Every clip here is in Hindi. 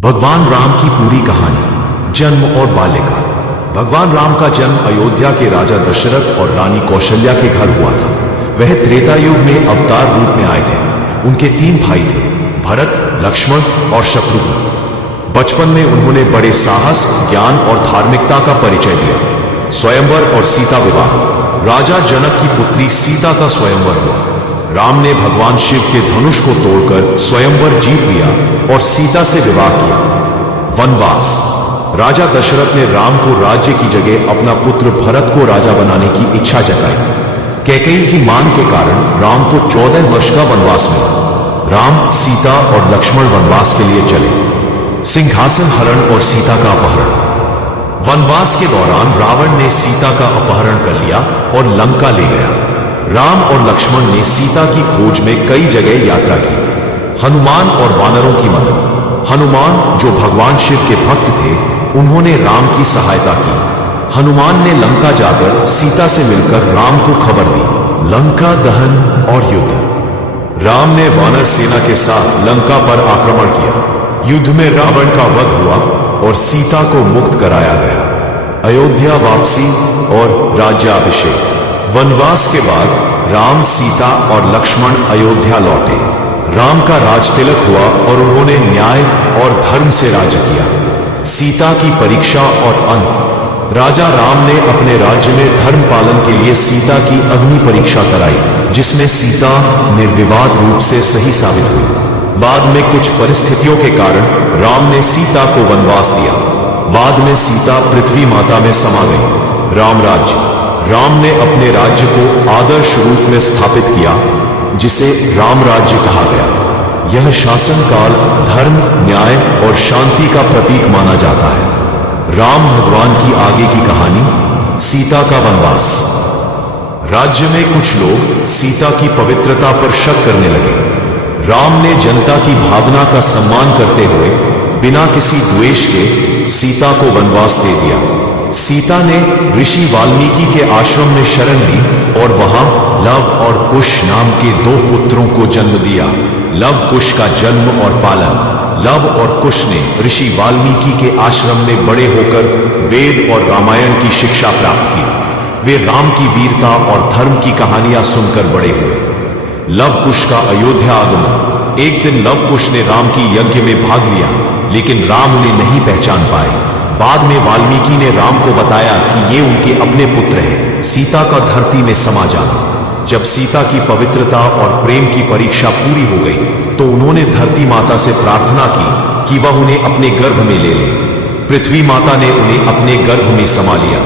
भगवान राम की पूरी कहानी। जन्म और बाल्यकाल। भगवान राम का जन्म अयोध्या के राजा दशरथ और रानी कौशल्या के घर हुआ था। वह त्रेता युग में अवतार रूप में आए थे। उनके 3 भाई थे, भरत, लक्ष्मण और शत्रुघ्न। बचपन में उन्होंने बड़े साहस, ज्ञान और धार्मिकता का परिचय दिया। स्वयंवर और सीता विवाह। राजा जनक की पुत्री सीता का स्वयंवर हुआ। राम ने भगवान शिव के धनुष को तोड़कर स्वयंवर जीत लिया और सीता से विवाह किया। वनवास। राजा दशरथ ने राम को राज्य की जगह अपना पुत्र भरत को राजा बनाने की इच्छा जताई। कैकेयी की मांग के कारण राम को 14 वर्ष का वनवास मिला। राम, सीता और लक्ष्मण वनवास के लिए चले। सिंहासन हरण और सीता का अपहरण। वनवास के दौरान रावण ने सीता का अपहरण कर लिया और लंका ले गया। राम और लक्ष्मण ने सीता की खोज में कई जगह यात्रा की। हनुमान और वानरों की मदद। हनुमान, जो भगवान शिव के भक्त थे, उन्होंने राम की सहायता की। हनुमान ने लंका जाकर सीता से मिलकर राम को खबर दी। लंका दहन और युद्ध। राम ने वानर सेना के साथ लंका पर आक्रमण किया। युद्ध में रावण का वध हुआ और सीता को मुक्त कराया गया। अयोध्या वापसी और राज्याभिषेक। वनवास के बाद राम, सीता और लक्ष्मण अयोध्या लौटे। राम का राज तिलक हुआ और उन्होंने न्याय और धर्म से राज्य किया। सीता की परीक्षा और अंत। राजा राम ने अपने राज्य में धर्म पालन के लिए सीता की अग्नि परीक्षा कराई, जिसमें सीता निर्विवाद रूप से सही साबित हुई। बाद में कुछ परिस्थितियों के कारण राम ने सीता को वनवास दिया। बाद में सीता पृथ्वी माता में समा गई। राम राज्य। राम ने अपने राज्य को आदर्श रूप में स्थापित किया, जिसे राम राज्य कहा गया। यह शासनकाल धर्म, न्याय और शांति का प्रतीक माना जाता है। राम भगवान की आगे की कहानी। सीता का वनवास। राज्य में कुछ लोग सीता की पवित्रता पर शक करने लगे। राम ने जनता की भावना का सम्मान करते हुए बिना किसी द्वेष के सीता को वनवास दे दिया। सीता ने ऋषि वाल्मीकि के आश्रम में शरण ली और वहां लव और कुश नाम के 2 पुत्रों को जन्म दिया। लव कुश का जन्म और पालन। लव और कुश ने ऋषि वाल्मीकि के आश्रम में बड़े होकर वेद और रामायण की शिक्षा प्राप्त की। वे राम की वीरता और धर्म की कहानियां सुनकर बड़े हुए। लव कुश का अयोध्या आगमन। एक दिन लव कुश ने राम की यज्ञ में भाग लिया, लेकिन राम उन्हें नहीं पहचान पाए। बाद में वाल्मीकि ने राम को बताया कि ये उनके अपने पुत्र हैं। सीता का धरती में समा जाना। जब सीता की पवित्रता और प्रेम की परीक्षा पूरी हो गई, तो उन्होंने धरती माता से प्रार्थना की कि वह उन्हें अपने गर्भ में ले ले। पृथ्वी माता ने उन्हें अपने गर्भ में समा लिया।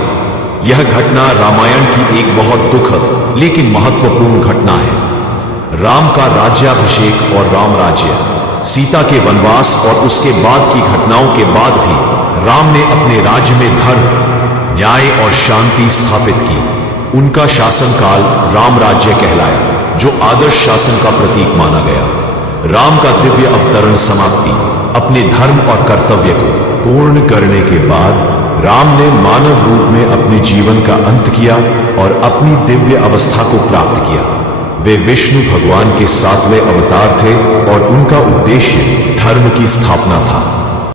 यह घटना रामायण की एक बहुत दुखद लेकिन महत्वपूर्ण घटना है। राम का राज्याभिषेक और राम राज्य। सीता के वनवास और उसके बाद की घटनाओं के बाद भी राम ने अपने राज्य में धर्म, न्याय और शांति स्थापित की। उनका शासनकाल राम राज्य कहलाया, जो आदर्श शासन का प्रतीक माना गया। राम का दिव्य अवतरण समाप्ति। अपने धर्म और कर्तव्य को पूर्ण करने के बाद राम ने मानव रूप में अपने जीवन का अंत किया और अपनी दिव्य अवस्था को प्राप्त किया। वे विष्णु भगवान के 7वें अवतार थे और उनका उद्देश्य धर्म की स्थापना था।